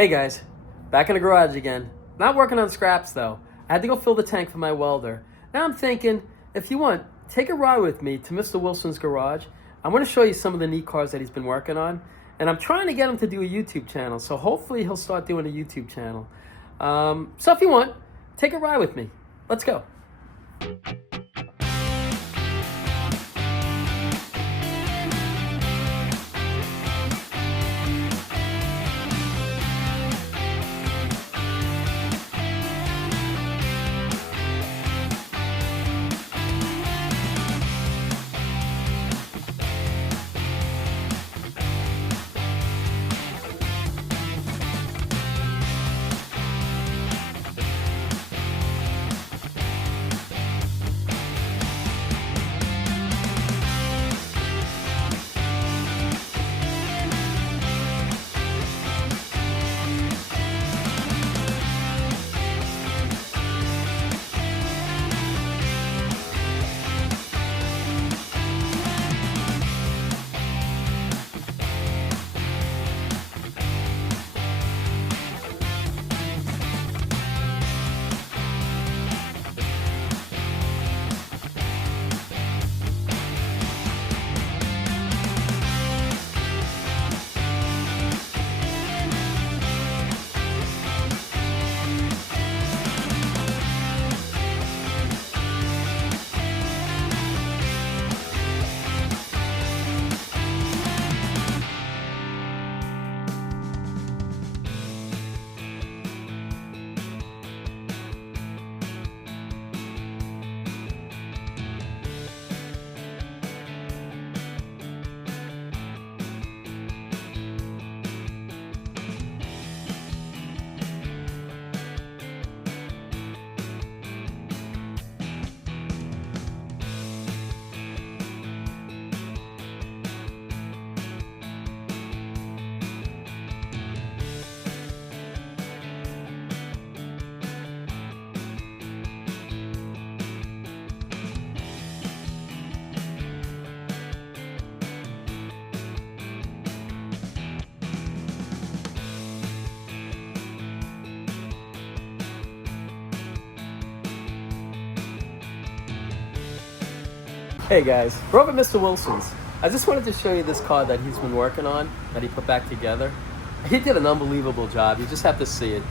Hey guys, back in the garage again. Not working on scraps though. I had to go fill the tank for my welder. Now I'm thinking, if you want, take a ride with me to Mr. Wilson's garage. I'm going to show you some of the neat cars that he's been working on. And I'm trying to get him to do a YouTube channel, so hopefully he'll start doing a YouTube channel. So if you want, take a ride with me. Let's go. Hey guys, we're over at Mr. Wilson's. I just wanted to show you this car that he's been working on, that he put back together. He did an unbelievable job. You just have to see it.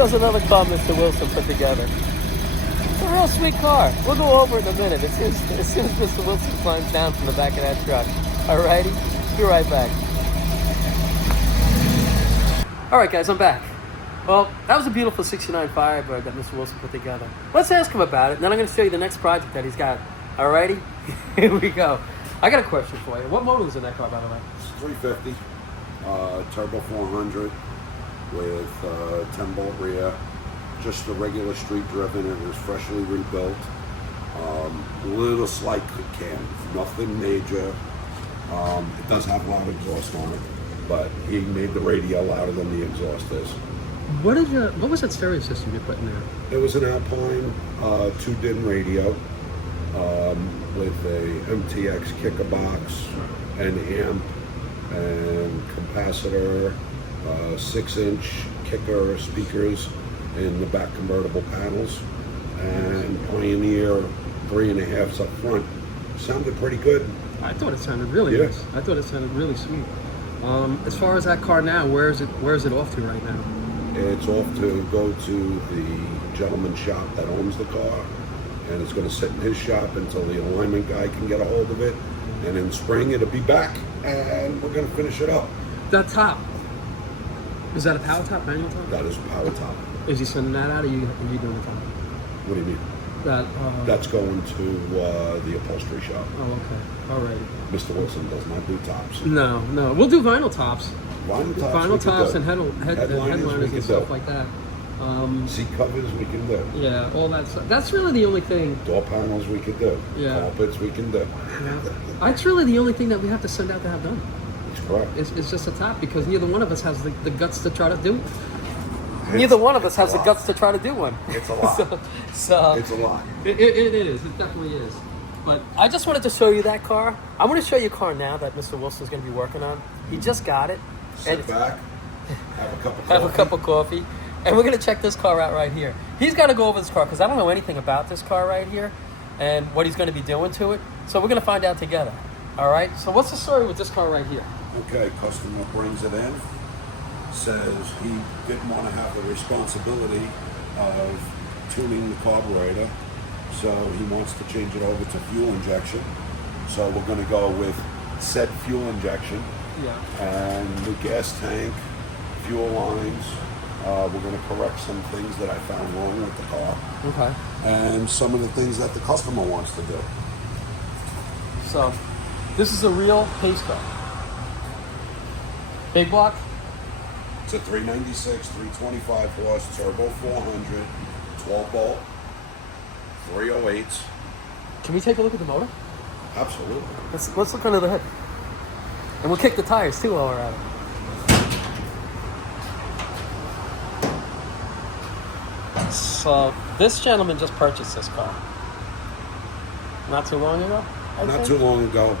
goes another car Mr. Wilson put together. It's a real sweet car. We'll go over it in a minute as soon as Mr. Wilson climbs down from the back of that truck. Alrighty? Be right back. Alright guys, I'm back. Well, that was a beautiful 69 Firebird that Mr. Wilson put together. Let's ask him about it, and then I'm going to show you the next project that he's got. Alrighty? Here we go. I got a question for you. What motor was in that car, by the way? It's 350, turbo 400 with 10-bolt rear. Just a regular street driven. It was freshly rebuilt. Little slight cam, nothing major. It does have a lot of exhaust on it, but he made the radio louder than the exhaust is. What was that stereo system you put in there? It was an Alpine 2-din radio with a MTX kicker box, an amp, and capacitor, 6-inch kicker speakers in the back convertible panels, and Pioneer 3.5s up front. Sounded pretty good. I thought it sounded really nice. I thought it sounded really sweet. As far as that car now, where is it off to right now? It's off to go to the gentleman's shop that owns the car, and it's going to sit in his shop until the alignment guy can get a hold of it, and in spring it'll be back, and we're going to finish it up. That top, is that a power top, manual top? That is a power top. Is he sending that out, or are you doing it? What do you mean? That's going to the upholstery shop. Oh, okay. All right. Mr. Wilson does not do tops. No. We'll do vinyl tops. Vinyl tops and headliners and stuff like that. Seat covers we can do. Yeah, all that stuff. That's really the only thing. Door panels we can do. Yeah. Carpets we can do. Yeah. That's really the only thing that we have to send out to have done. That's correct. It's just a top, because neither one of us has the guts to try to do it. Neither one of us has the guts to try to do one. It's a lot. so it's a lot. It is. It definitely is. But I just wanted to show you that car. I'm going to show you a car now that Mr. Wilson's going to be working on. He just got it. Sit back, have a cup of coffee. Have a cup of coffee. And we're going to check this car out right here. He's got to go over this car because I don't know anything about this car right here and what he's going to be doing to it. So we're going to find out together. All right? So what's the story with this car right here? Okay, customer brings it in. Says he didn't want to have the responsibility of tuning the carburetor, so he wants to change it over to fuel injection. So we're going to go with said fuel injection, and the gas tank, fuel lines. We're going to correct some things that I found wrong with the car. Okay. And some of the things that the customer wants to do. So this is a real pace car. Big block? It's a 396, 325 horse, turbo 400, 12 bolt, 308s. Can we take a look at the motor? Absolutely. Let's look under the hood. And we'll kick the tires too while we're at it. So this gentleman just purchased this car. Not too long ago? Not too long ago.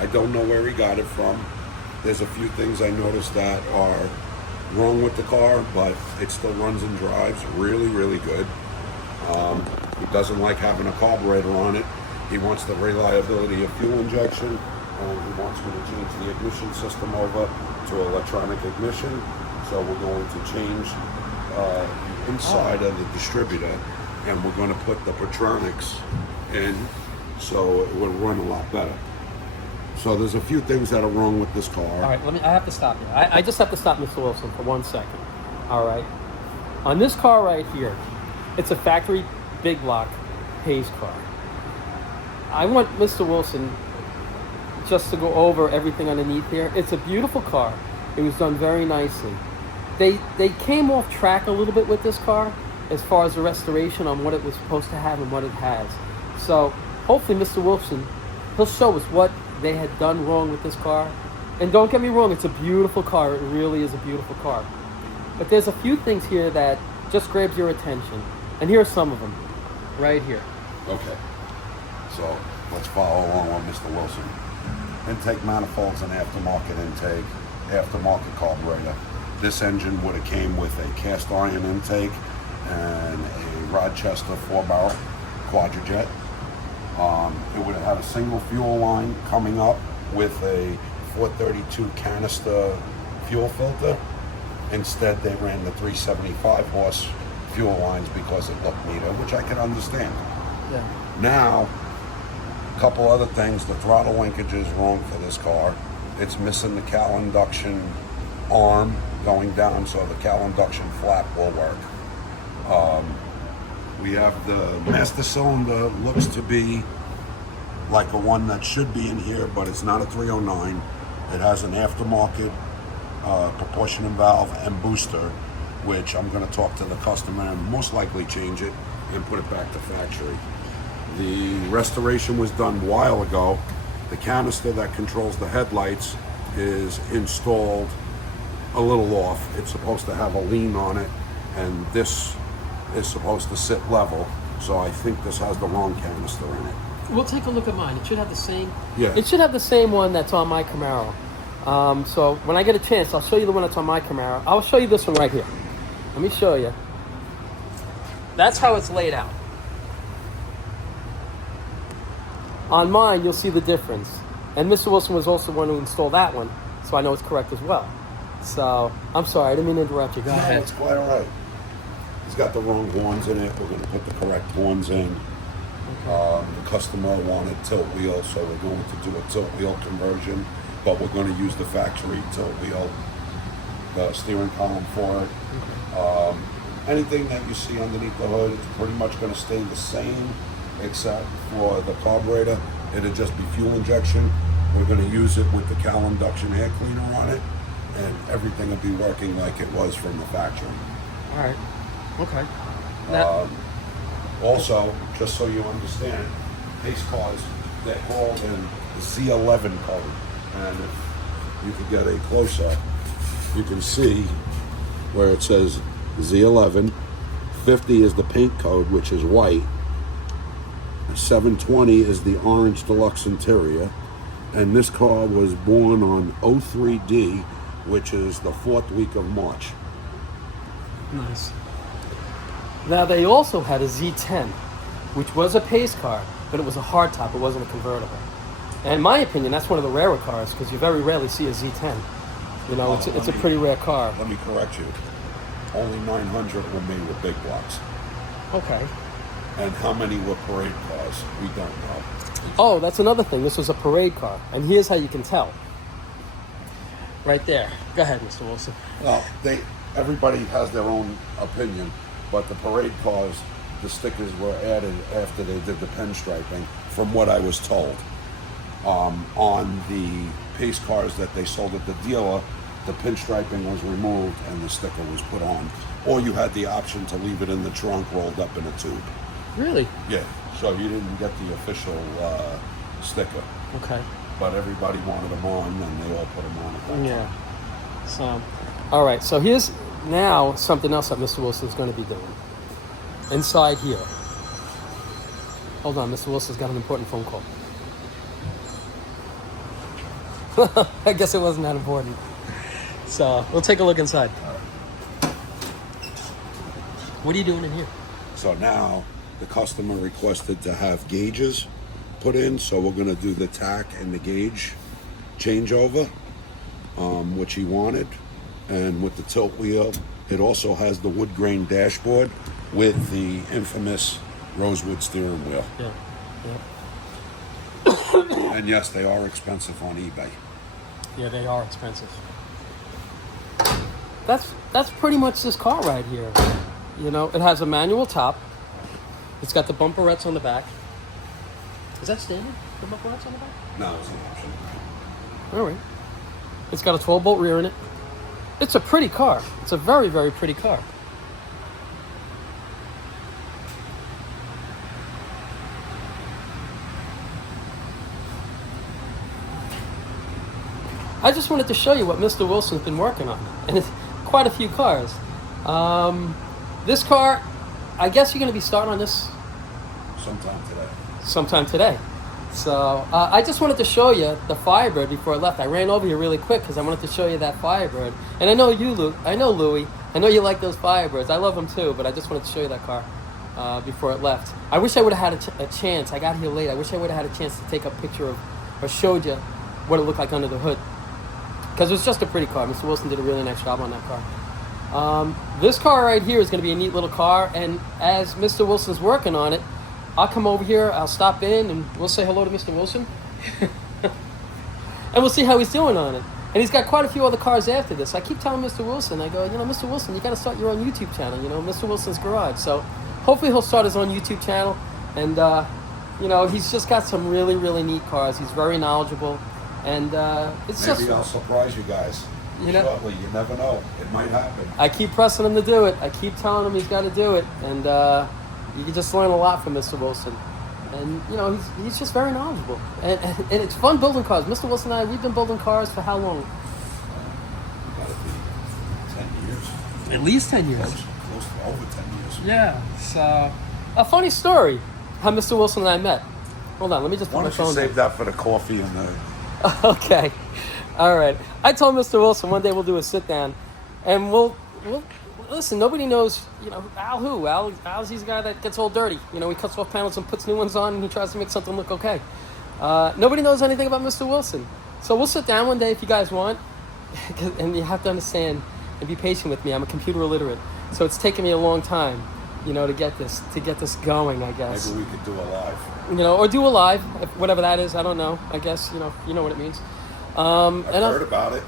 I don't know where he got it from. There's a few things I noticed that are wrong with the car, but it still runs and drives really, really good. He doesn't like having a carburetor on it. He wants the reliability of fuel injection. He wants me to change the ignition system over to electronic ignition. So we're going to change the inside of the distributor, and we're going to put the Patronics in, so it will run a lot better. So there's a few things that are wrong with this car. All right, I have to stop you. I just have to stop Mr. Wilson for 1 second. All right. On this car right here, it's a factory big block Hayes car. I want Mr. Wilson just to go over everything underneath here. It's a beautiful car. It was done very nicely. They came off track a little bit with this car as far as the restoration on what it was supposed to have and what it has. So hopefully Mr. Wilson, he'll show us what they had done wrong with this car. And don't get me wrong, it's a beautiful car. It really is a beautiful car. But there's a few things here that just grabs your attention. And here are some of them, right here. Okay, so let's follow along with Mr. Wilson. Intake manifolds and aftermarket intake, aftermarket carburetor. This engine would have came with a cast iron intake and a Rochester 4-barrel quadrajet. It would have had a single fuel line coming up with a 432 canister fuel filter. Instead, they ran the 375 horse fuel lines because it looked neater, which I can understand. Yeah. Now, a couple other things. The throttle linkage is wrong for this car. It's missing the cowl induction arm going down, so the cowl induction flap will work. We have the master cylinder, looks to be like a one that should be in here, but it's not a 309. It has an aftermarket proportioning valve and booster, which I'm going to talk to the customer and most likely change it and put it back to factory. The restoration was done a while ago. The canister that controls the headlights is installed a little off. It's supposed to have a lean on it, and this is supposed to sit level. So I think this has the wrong canister in it. We'll take a look at mine. It should have the same. Yeah. It should have the same one that's on my Camaro. So when I get a chance, I'll show you the one that's on my Camaro. I'll show you this one right here. Let me show you. That's how it's laid out. On mine, you'll see the difference. And Mr. Wilson was also the one who installed that one, so I know it's correct as well. So, I'm sorry, I didn't mean to interrupt you. Go ahead. It's quite all right. He's got the wrong horns in it. We're going to put the correct horns in. The customer wanted tilt wheel, so we're going to do a tilt wheel conversion, but we're going to use the factory tilt wheel, the steering column for it. Anything that you see underneath the hood, it's pretty much going to stay the same, except for the carburetor. It'll just be fuel injection. We're going to use it with the cowl induction air cleaner on it, and everything will be working like it was from the factory. All right. Okay. Also, just so you understand, pace cars, they're called in the Z11 code. And if you could get a close-up, you can see where it says Z11. 50 is the paint code, which is white. 720 is the orange deluxe interior. And this car was born on 03D, which is the 4th week of March. Nice. Now, they also had a Z10, which was a pace car, but it was a hardtop. It wasn't a convertible. And in my opinion, that's one of the rarer cars, because you very rarely see a Z10. You know, it's a pretty rare car. Let me correct you. Only 900 were made with big blocks. Okay. And how many were parade cars? We don't know. Oh, that's another thing. This was a parade car. And here's how you can tell. Right there. Go ahead, Mr. Wilson. Well, everybody has their own opinion, but the parade cars, the stickers were added after they did the pinstriping, from what I was told. On the pace cars that they sold at the dealer, the pinstriping was removed and the sticker was put on. Or you had the option to leave it in the trunk rolled up in a tube. Really? Yeah, so you didn't get the official sticker. Okay. But everybody wanted them on, and they all put them on at that time. Yeah. So, all right. So here's now something else that Mr. Wilson's going to be doing. Inside here. Hold on, Mr. Wilson's got an important phone call. I guess it wasn't that important. So we'll take a look inside. What are you doing in here? So now the customer requested to have gauges put in, so we're going to do the tack and the gauge changeover, which he wanted. And with the tilt wheel, it also has the wood grain dashboard with the infamous rosewood steering wheel. Yeah. And yes, they are expensive on eBay. Yeah, they are expensive. That's pretty much this car right here. You know, it has a manual top. It's got the bumperettes on the back. Is that standard? The bumperettes on the back? No, it's an option. All right. It's got a 12-bolt rear in it. It's a pretty car. It's a very, very pretty car. I just wanted to show you what Mr. Wilson's been working on, and it's quite a few cars. This car, I guess you're going to be starting on this sometime today. So I just wanted to show you the Firebird before I left. I ran over here really quick because I wanted to show you that Firebird. And I know you, Louie. I know you like those Firebirds. I love them too, but I just wanted to show you that car before it left. I wish I would have had a chance. I got here late. I wish I would have had a chance to take a picture of, or showed you what it looked like under the hood. Because it was just a pretty car. Mr. Wilson did a really nice job on that car. This car right here is going to be a neat little car, and as Mr. Wilson's working on it, I'll come over here, I'll stop in, and we'll say hello to Mr. Wilson. And we'll see how he's doing on it. And he's got quite a few other cars after this. I keep telling Mr. Wilson, I go, Mr. Wilson, you got to start your own YouTube channel, Mr. Wilson's Garage. So hopefully he'll start his own YouTube channel. And, he's just got some really, really neat cars. He's very knowledgeable. And Maybe I'll surprise you guys. Shortly, you never know. It might happen. I keep pressing him to do it. I keep telling him he's got to do it. And you can just learn a lot from Mr. Wilson. And, he's just very knowledgeable. And it's fun building cars. Mr. Wilson and I, we've been building cars for how long? Got to be 10 years. At least 10 years. Close to over 10 years. Yeah. So, a funny story, how Mr. Wilson and I met. Hold on, let me just put Why my don't you phone save that for the coffee and the... Okay. All right. I told Mr. Wilson one day we'll do a sit down, and we'll listen. Nobody knows, Al who. Al's he's the guy that gets all dirty. He cuts off panels and puts new ones on, and he tries to make something look okay. Nobody knows anything about Mr. Wilson. So we'll sit down one day if you guys want, and you have to understand and be patient with me. I'm a computer illiterate, so it's taken me a long time, to get this going. I guess. Maybe we could do a live. Or do a live, whatever that is. I don't know. I guess you know what it means. I've heard about it.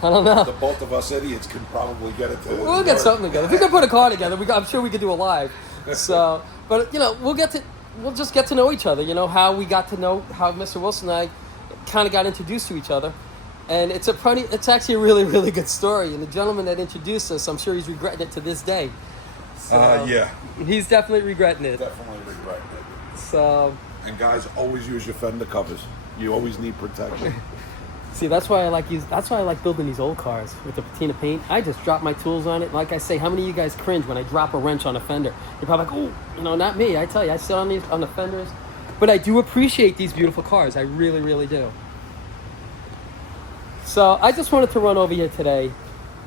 I don't know. The both of us idiots can probably get it to. We'll get something together. If we could put a car together, I'm sure we could do a live. So, but we'll just get to know each other. How we got to know how Mr. Wilson and I kind of got introduced to each other, and it's actually a really, really good story. And the gentleman that introduced us, I'm sure he's regretting it to this day. So, yeah. He's definitely regretting it. Definitely regretting it. So. And guys, always use your fender covers. You always need protection. See, that's why I like building these old cars with the patina paint. I just drop my tools on it. Like I say, how many of you guys cringe when I drop a wrench on a fender? You're probably like, oh, not me. I tell you, I sit on the fenders. But I do appreciate these beautiful cars. I really, really do. So I just wanted to run over here today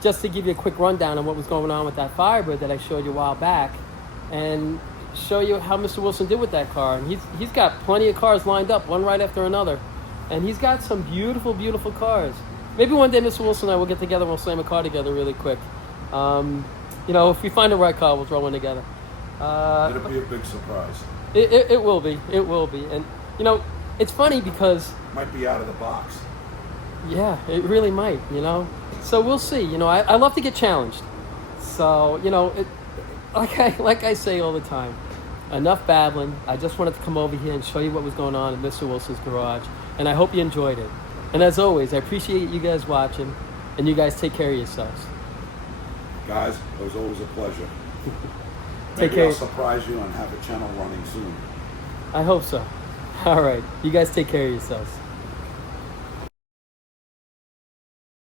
just to give you a quick rundown on what was going on with that Firebird that I showed you a while back, and show you how Mr. Wilson did with that car. And he's got plenty of cars lined up, one right after another. And he's got some beautiful, beautiful cars. Maybe one day Mr. Wilson and I will get together and we'll slam a car together really quick. If we find the right car, we'll throw one together. It'll be a big surprise. It will be. It will be. And, it's funny because... Might be out of the box. Yeah, it really might, So we'll see. I love to get challenged. So, like I say all the time, enough babbling. I just wanted to come over here and show you what was going on in Mr. Wilson's garage. And I hope you enjoyed it. And as always, I appreciate you guys watching. And you guys take care of yourselves. Guys, it was always a pleasure. Take Maybe care. I'll surprise you and have a channel running soon. I hope so. All right. You guys take care of yourselves.